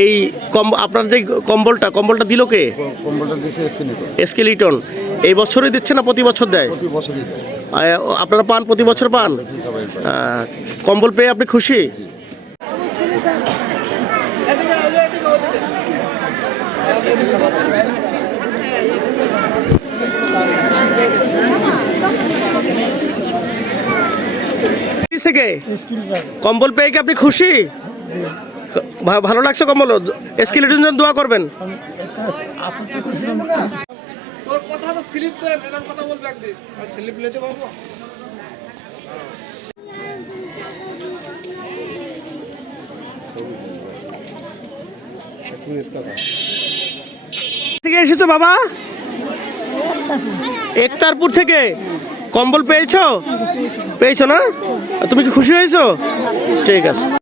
এই কম আপনার যে কম্বলটা কম্বলটা দিল কে? কম্বলটা দিয়েছে এসকেলিটন এই বছরই দিচ্ছে না প্রতি বছর দেয়? আপনারা পান প্রতি বছর পান? কম্বল পেয়ে আপনি খুশি? কম্বল পেয়ে কি আপনি খুশি? ভালো লাগছে কম্বল? স্কেলেটন জন্য দোয়া করবেন। এসেছ বাবা? একতারপুর থেকে। কম্বল পেয়েছ? পেয়েছ না? তুমি কি খুশি হয়েছো? ঠিক আছে।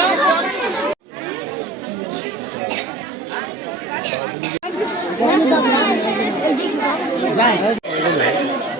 我们到那边。